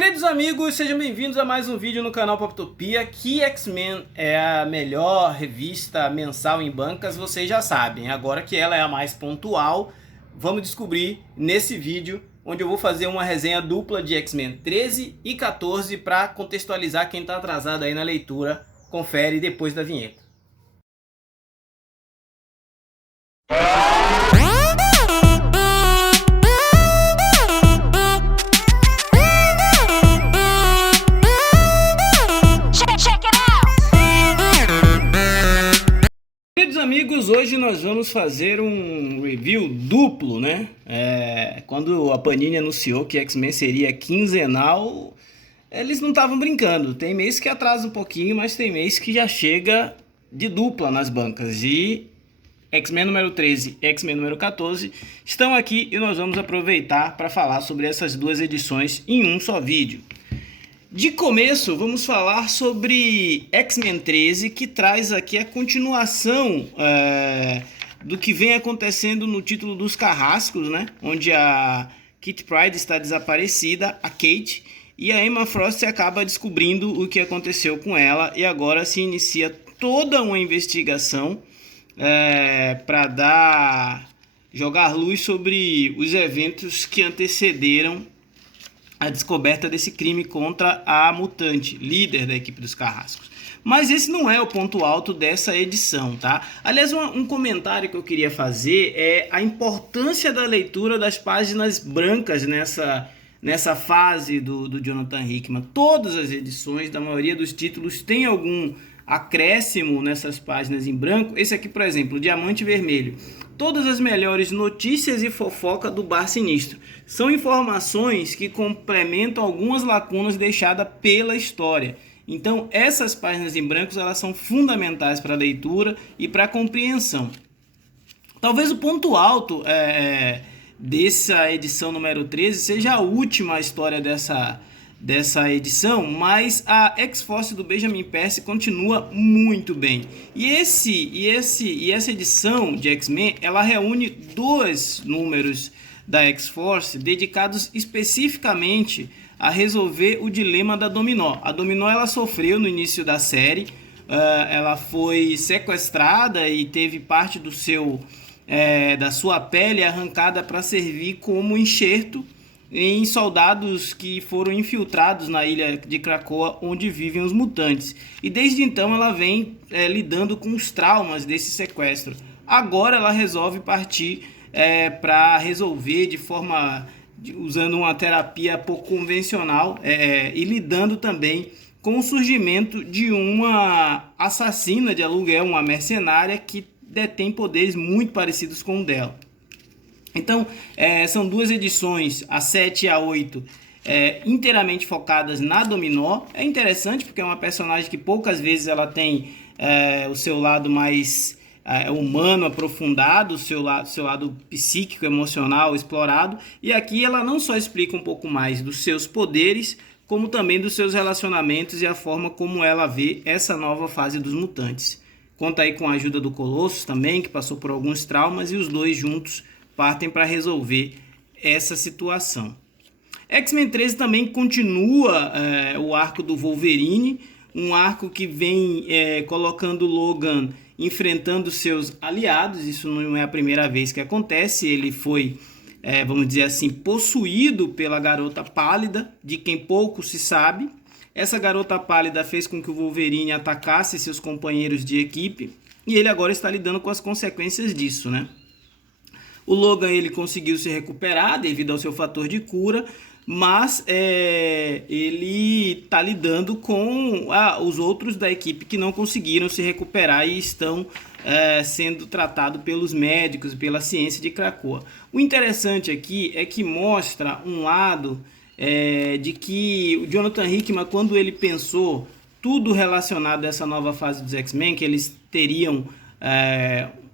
Queridos amigos, sejam bem-vindos a mais um vídeo no canal Poptopia. Que X-Men é a melhor revista mensal em bancas, vocês já sabem. Agora que ela é a mais pontual, vamos descobrir nesse vídeo, onde eu vou fazer uma resenha dupla de X-Men 13 e 14 para contextualizar quem está atrasado aí na leitura. Confere depois da vinheta. Amigos, hoje nós vamos fazer um review duplo, né? Quando a Panini anunciou que X-Men seria quinzenal, eles não estavam brincando. Tem mês que atrasa um pouquinho, mas tem mês que já chega de dupla nas bancas. E X-Men número 13 e X-Men número 14 estão aqui e nós vamos aproveitar para falar sobre essas duas edições em um só vídeo. De começo, vamos falar sobre X-Men 13, que traz aqui a continuação do que vem acontecendo no título dos Carrascos, né? Onde a Kitty Pryde está desaparecida, a Kate, e a Emma Frost acaba descobrindo o que aconteceu com ela, e agora se inicia toda uma investigação para jogar luz sobre os eventos que antecederam a descoberta desse crime contra a mutante, líder da equipe dos Carrascos. Mas esse não é o ponto alto dessa edição, tá? Aliás, um comentário que eu queria fazer é a importância da leitura das páginas brancas nessa fase do Jonathan Hickman. Todas as edições, da maioria dos títulos, tem algum acréscimo nessas páginas em branco. Esse aqui, por exemplo, Diamante Vermelho. Todas as melhores notícias e fofoca do Bar Sinistro. São informações que complementam algumas lacunas deixadas pela história. Então, essas páginas em branco elas são fundamentais para a leitura e para a compreensão. Talvez o ponto alto dessa edição número 13 seja a última história dessa edição, mas a X-Force do Benjamin Percy continua muito bem. E essa edição de X-Men, ela reúne dois números da X-Force dedicados especificamente a resolver o dilema da Dominó. A Dominó ela sofreu no início da série, ela foi sequestrada e teve parte da sua pele arrancada para servir como enxerto em soldados que foram infiltrados na ilha de Krakoa, onde vivem os mutantes. E desde então ela vem lidando com os traumas desse sequestro. Agora ela resolve partir para resolver usando uma terapia pouco convencional e lidando também com o surgimento de uma assassina de aluguel, uma mercenária que detém poderes muito parecidos com o dela. Então, são duas edições, a 7 e a 8, inteiramente focadas na Dominó. É interessante porque é uma personagem que poucas vezes ela tem o seu lado mais humano aprofundado, o seu lado psíquico, emocional explorado. E aqui ela não só explica um pouco mais dos seus poderes, como também dos seus relacionamentos e a forma como ela vê essa nova fase dos mutantes. Conta aí com a ajuda do Colossus também, que passou por alguns traumas, e os dois juntos partem para resolver essa situação. X-Men 13 também continua o arco do Wolverine, um arco que vem colocando Logan enfrentando seus aliados. Isso não é a primeira vez que acontece. Ele foi, vamos dizer assim, possuído pela Garota Pálida, de quem pouco se sabe. Essa Garota Pálida fez com que o Wolverine atacasse seus companheiros de equipe, e ele agora está lidando com as consequências disso, né? O Logan ele conseguiu se recuperar devido ao seu fator de cura, mas ele está lidando com os outros da equipe que não conseguiram se recuperar e estão sendo tratados pelos médicos, pela ciência de Krakoa. O interessante aqui é que mostra um lado de que o Jonathan Hickman, quando ele pensou tudo relacionado a essa nova fase dos X-Men, que eles teriam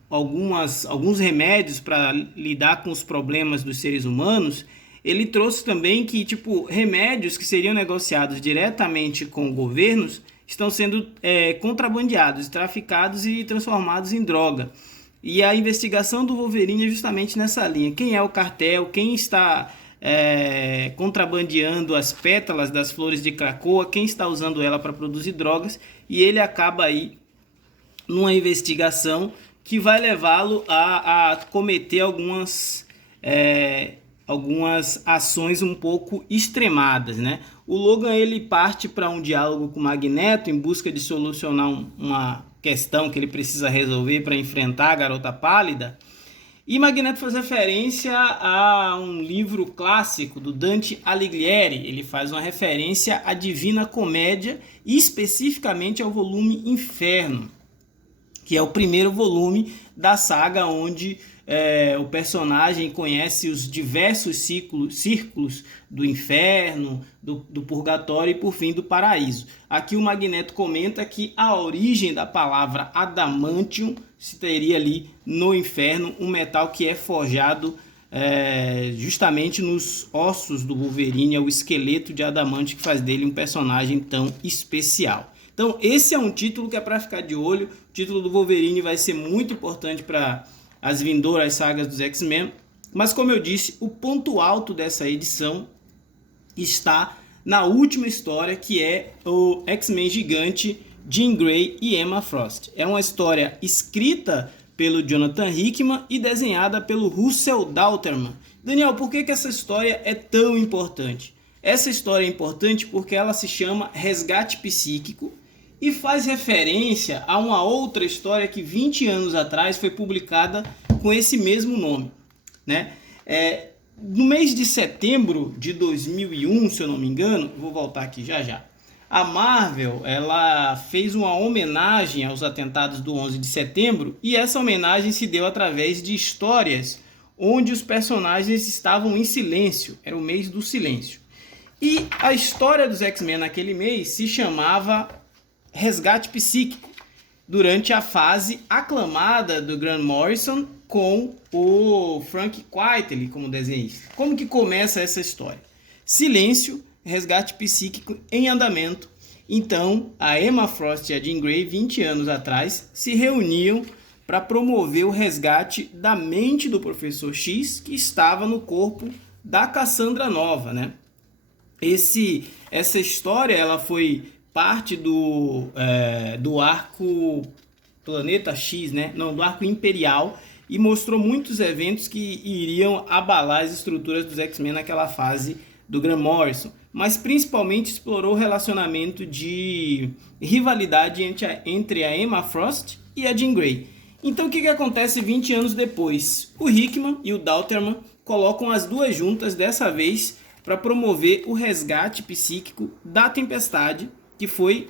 alguns remédios para lidar com os problemas dos seres humanos, ele trouxe também que remédios que seriam negociados diretamente com governos estão sendo contrabandeados, traficados e transformados em droga. E a investigação do Wolverine é justamente nessa linha. Quem é o cartel? Quem está contrabandeando as pétalas das flores de Krakoa, quem está usando ela para produzir drogas, e ele acaba aí numa investigação que vai levá-lo a cometer algumas ações um pouco extremadas, né? O Logan ele parte para um diálogo com o Magneto em busca de solucionar uma questão que ele precisa resolver para enfrentar a Garota Pálida. E Magneto faz referência a um livro clássico do Dante Alighieri. Ele faz uma referência à Divina Comédia e especificamente ao volume Inferno, que é o primeiro volume da saga onde o personagem conhece os diversos círculos do inferno, do purgatório e, por fim, do paraíso. Aqui o Magneto comenta que a origem da palavra adamantium se teria ali no inferno, um metal que é forjado justamente nos ossos do Wolverine, é o esqueleto de adamante que faz dele um personagem tão especial. Então esse é um título que é para ficar de olho. O título do Wolverine vai ser muito importante para as vindouras sagas dos X-Men, mas como eu disse, o ponto alto dessa edição está na última história, que é o X-Men Gigante, Jean Grey e Emma Frost. É uma história escrita pelo Jonathan Hickman e desenhada pelo Russell Dauterman. Daniel, por que essa história é tão importante? Essa história é importante porque ela se chama Resgate Psíquico e faz referência a uma outra história que 20 anos atrás foi publicada com esse mesmo nome, né? No mês de setembro de 2001, se eu não me engano, vou voltar aqui já, a Marvel ela fez uma homenagem aos atentados do 11 de setembro e essa homenagem se deu através de histórias onde os personagens estavam em silêncio, era o mês do silêncio. E a história dos X-Men naquele mês se chamava Resgate Psíquico, durante a fase aclamada do Grant Morrison com o Frank Quitely como desenhista. Como que começa essa história? Silêncio, resgate psíquico em andamento. Então, a Emma Frost e a Jean Grey, 20 anos atrás, se reuniam para promover o resgate da mente do Professor X, que estava no corpo da Cassandra Nova, né? Essa história ela foi parte do arco Planeta X, né? Não, do arco Imperial, e mostrou muitos eventos que iriam abalar as estruturas dos X-Men naquela fase do Grant Morrison, mas principalmente explorou o relacionamento de rivalidade entre a Emma Frost e a Jean Grey. Então o que acontece 20 anos depois? O Hickman e o Dauterman colocam as duas juntas, dessa vez para promover o resgate psíquico da Tempestade, que foi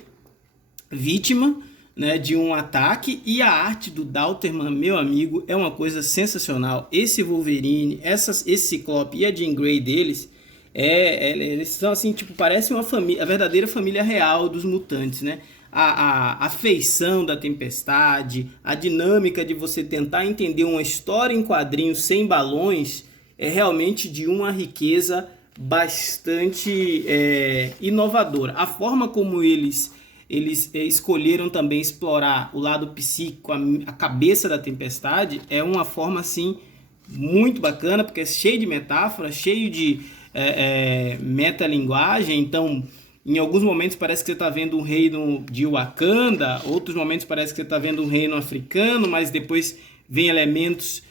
vítima, né, de um ataque, e a arte do Dauterman, meu amigo, é uma coisa sensacional. Esse Wolverine, esse Ciclope e a Jean Grey deles, eles são assim, tipo, parece uma família, a verdadeira família real dos mutantes, né? A feição da Tempestade, a dinâmica de você tentar entender uma história em quadrinhos sem balões é realmente de uma riqueza bastante inovadora. A forma como eles escolheram também explorar o lado psíquico, a cabeça da Tempestade, é uma forma assim muito bacana, porque é cheio de metáforas, cheio de metalinguagem. Então, em alguns momentos parece que você está vendo um reino de Wakanda, outros momentos parece que você está vendo um reino africano, mas depois vem elementos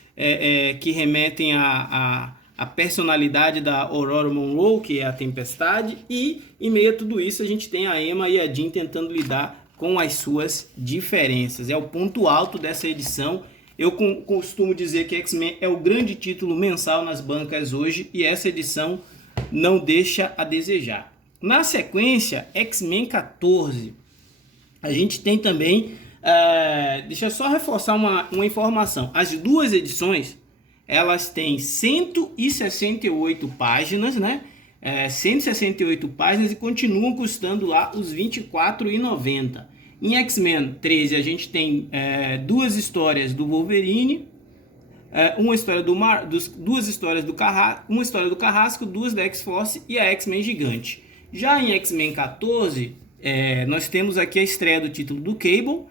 que remetem a personalidade da Aurora Monroe, que é a Tempestade, e em meio a tudo isso a gente tem a Emma e a Jean tentando lidar com as suas diferenças. É o ponto alto dessa edição. Eu costumo dizer que X-Men é o grande título mensal nas bancas hoje, e essa edição não deixa a desejar. Na sequência, X-Men 14, a gente tem também, deixa eu só reforçar uma informação, as duas edições, elas têm 168 páginas, né? 168 páginas e continuam custando lá os R$ 24,90. Em X-Men 13 a gente tem duas histórias do Wolverine, uma história duas histórias do Carrasco, uma história do Carrasco, duas da X-Force e a X-Men Gigante. Já em X-Men 14, nós temos aqui a estreia do título do Cable,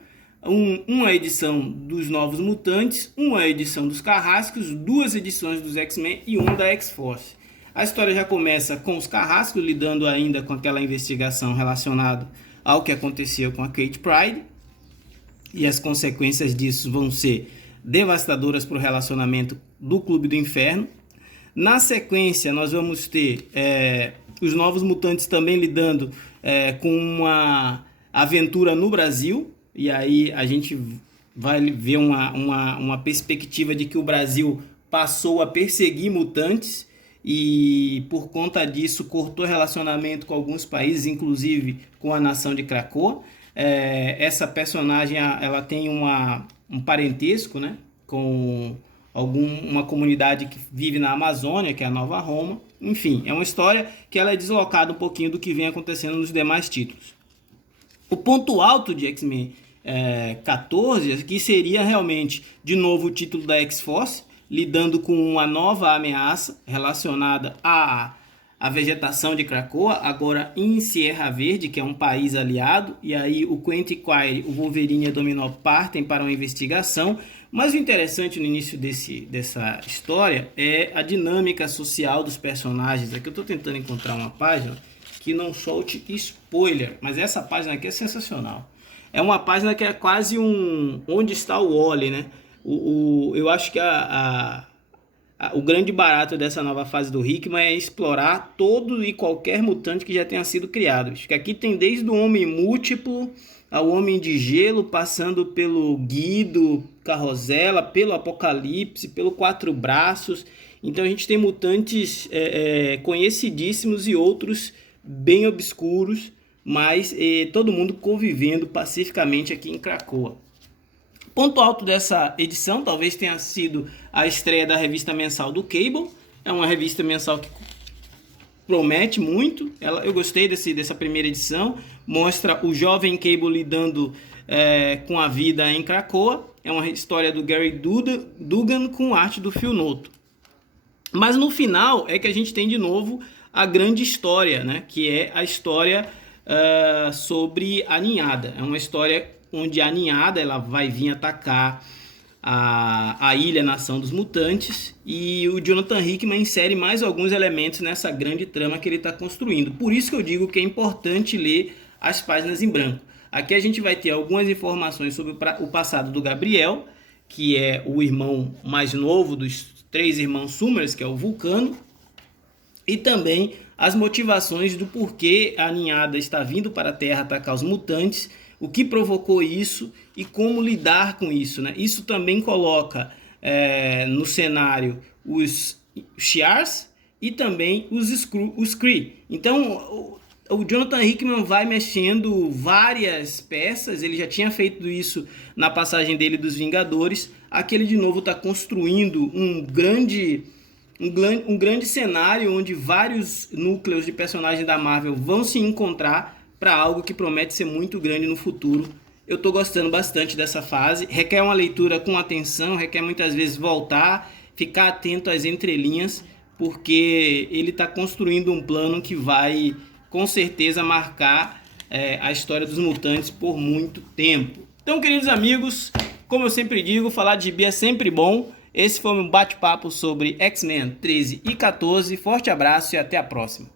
uma edição dos Novos Mutantes, uma edição dos Carrascos, duas edições dos X-Men e uma da X-Force. A história já começa com os Carrascos lidando ainda com aquela investigação relacionada ao que aconteceu com a Kate Pryde, e as consequências disso vão ser devastadoras para o relacionamento do Clube do Inferno. Na sequência, nós vamos ter os Novos Mutantes também lidando com uma aventura no Brasil, e aí a gente vai ver uma perspectiva de que o Brasil passou a perseguir mutantes e por conta disso cortou relacionamento com alguns países, inclusive com a nação de Krakoa. Essa personagem ela tem um parentesco, né, com uma comunidade que vive na Amazônia, que é a Nova Roma. Enfim, é uma história que ela é deslocada um pouquinho do que vem acontecendo nos demais títulos. O ponto alto de X-Men 14, que seria realmente, de novo, o título da X-Force, lidando com uma nova ameaça relacionada à vegetação de Krakoa, agora em Sierra Verde, que é um país aliado, e aí o Quentin Quire, o Wolverine e a Dominó partem para uma investigação, mas o interessante no início dessa história é a dinâmica social dos personagens. Aqui eu estou tentando encontrar uma página que não solte spoiler, mas essa página aqui é sensacional. É uma página que é quase onde está o Wally, né? Eu acho que o grande barato dessa nova fase do Hickman é explorar todo e qualquer mutante que já tenha sido criado. Acho que aqui tem desde o Homem Múltiplo ao Homem de Gelo, passando pelo Guido, Carrosela, pelo Apocalipse, pelo Quatro Braços. Então a gente tem mutantes conhecidíssimos e outros bem obscuros, mas todo mundo convivendo pacificamente aqui em Krakoa. Ponto alto dessa edição talvez tenha sido a estreia da revista mensal do Cable. É uma revista mensal que promete muito. Eu gostei dessa primeira edição. Mostra o jovem Cable lidando com a vida em Krakoa. É uma história do Gary Duggan com arte do Phil Noto. Mas no final é que a gente tem de novo a grande história, né? Que é a história sobre a ninhada. É uma história onde a ninhada ela vai vir atacar a ilha Nação dos Mutantes, e o Jonathan Hickman insere mais alguns elementos nessa grande trama que ele está construindo. Por isso que eu digo que é importante ler as páginas em branco. Aqui a gente vai ter algumas informações sobre o passado do Gabriel, que é o irmão mais novo dos 3 irmãos Summers, que é o Vulcano, e também as motivações do porquê a ninhada está vindo para a Terra atacar os mutantes, o que provocou isso e como lidar com isso, né? Isso também coloca no cenário os Shi'ars e também os Kree. Então o Jonathan Hickman vai mexendo várias peças. Ele já tinha feito isso na passagem dele dos Vingadores. Aqui ele de novo está construindo um grande cenário onde vários núcleos de personagens da Marvel vão se encontrar para algo que promete ser muito grande no futuro. Eu estou gostando bastante dessa fase. Requer uma leitura com atenção, requer muitas vezes voltar, ficar atento às entrelinhas, porque ele está construindo um plano que vai, com certeza, marcar a história dos mutantes por muito tempo. Então, queridos amigos, como eu sempre digo, falar de gibi é sempre bom. Esse foi um bate-papo sobre X-Men 13 e 14. Forte abraço e até a próxima.